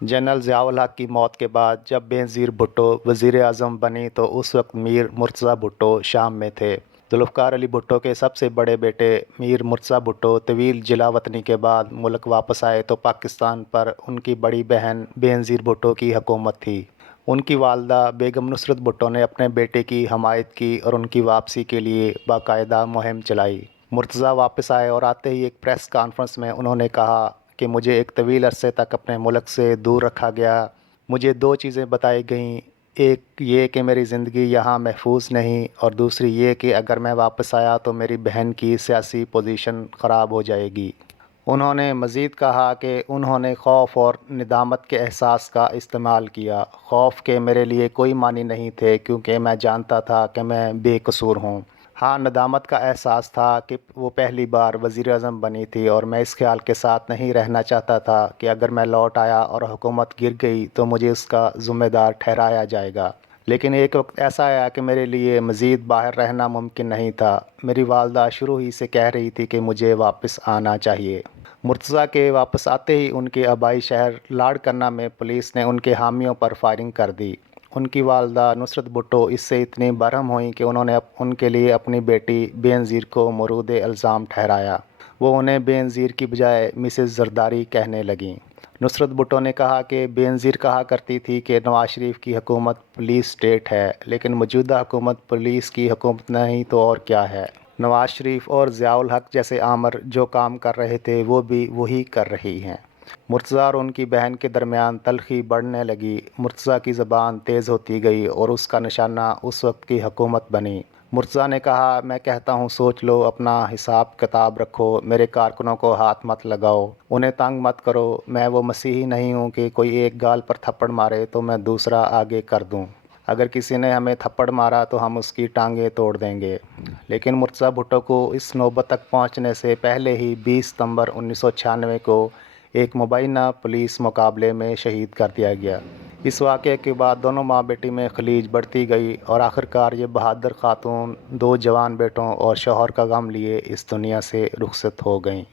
General Ziaul हक की मौत के बाद जब बेनज़ीर भुट्टो वज़ीर आज़म बनी तो उस वक्त मीर मुर्तज़ा भुट्टो शाम में थे। जुल्फ़िकार अली भुट्टो के सबसे बड़े बेटे मीर मुर्तज़ा भुट्टो तवील जिला वतनी के बाद मुल्क वापस आए तो पाकिस्तान पर उनकी बड़ी बहन बेनज़ीर भुट्टो की हुकूमत थी। उनकी वालदा बेगम नुसरत भुट्टो ने अपने बेटे की हमायत की और उनकी वापसी के लिए बाकायदा मुहिम चलाई। मुर्तज़ा वापस आए और आते ही एक प्रेस कॉन्फ्रेंस में उन्होंने कहा कि मुझे एक तवील अरसे तक अपने मुल्क से दूर रखा गया। मुझे दो चीज़ें बताई गईं, एक ये कि मेरी ज़िंदगी यहाँ महफूज नहीं और दूसरी ये कि अगर मैं वापस आया तो मेरी बहन की सियासी पोजीशन ख़राब हो जाएगी। उन्होंने मज़ीद कहा कि उन्होंने खौफ और निदामत के एहसास का इस्तेमाल किया। खौफ के मेरे लिए कोई मानी नहीं थे क्योंकि मैं जानता था कि मैं बेकसूर हूँ। हाँ, नदामत का एहसास था कि वो पहली बार वज़ीर आज़म बनी थी और मैं इस ख़्याल के साथ नहीं रहना चाहता था कि अगर मैं लौट आया और हुकूमत गिर गई तो मुझे उसका ज़िम्मेदार ठहराया जाएगा। लेकिन एक वक्त ऐसा आया कि मेरे लिए मज़ीद बाहर रहना मुमकिन नहीं था। मेरी वालदा शुरू ही से कह रही थी कि मुझे वापस आना चाहिए। मुर्तज़ा के वापस आते ही उनके आबाई शहर लाड़कन्ना में पुलिस ने उनके हामियों पर फायरिंग कर दी। उनकी वालदा नुसरत भुट्टो इससे इतनी बरहम हुई कि उन्होंने उनके लिए अपनी बेटी बेनज़ीर को मौरूद इल्ज़ाम ठहराया। वो उन्हें बेनज़ीर की बजाय मिसेस ज़रदारी कहने लगीं। नुसरत भुट्टो ने कहा कि बेनज़ीर कहा करती थी कि नवाज शरीफ की हुकूमत पुलिस स्टेट है, लेकिन मौजूदा हुकूमत पुलिस की हुकूमत नहीं तो और क्या है। नवाज शरीफ और ज़ियाउल हक जैसे आमर जो काम कर रहे थे वो भी वही कर रही हैं। मुर्तज़ा और उनकी बहन के दरमियान तलखी बढ़ने लगी। मुर्तज़ा की ज़बान तेज़ होती गई और उसका निशाना उस वक्त की हुकूमत बनी। मुर्तज़ा ने कहा, मैं कहता हूँ सोच लो, अपना हिसाब किताब रखो, मेरे कारकुनों को हाथ मत लगाओ, उन्हें तंग मत करो। मैं वो मसीही नहीं हूँ कि कोई एक गाल पर थप्पड़ मारे तो मैं दूसरा आगे कर दूँ। अगर किसी ने हमें थप्पड़ मारा तो हम उसकी टांगें तोड़ देंगे। लेकिन मुर्तज़ा भुट्टो को इस नौबत तक पहुँचने से पहले ही 20 सितंबर 1996 को एक मुबैना पुलिस मुकाबले में शहीद कर दिया गया। इस वाक़े के बाद दोनों माँ बेटी में खलीज बढ़ती गई और आखिरकार ये बहादुर खातून 2 जवान बेटों और शौहर का गम लिए इस दुनिया से रुखसत हो गईं।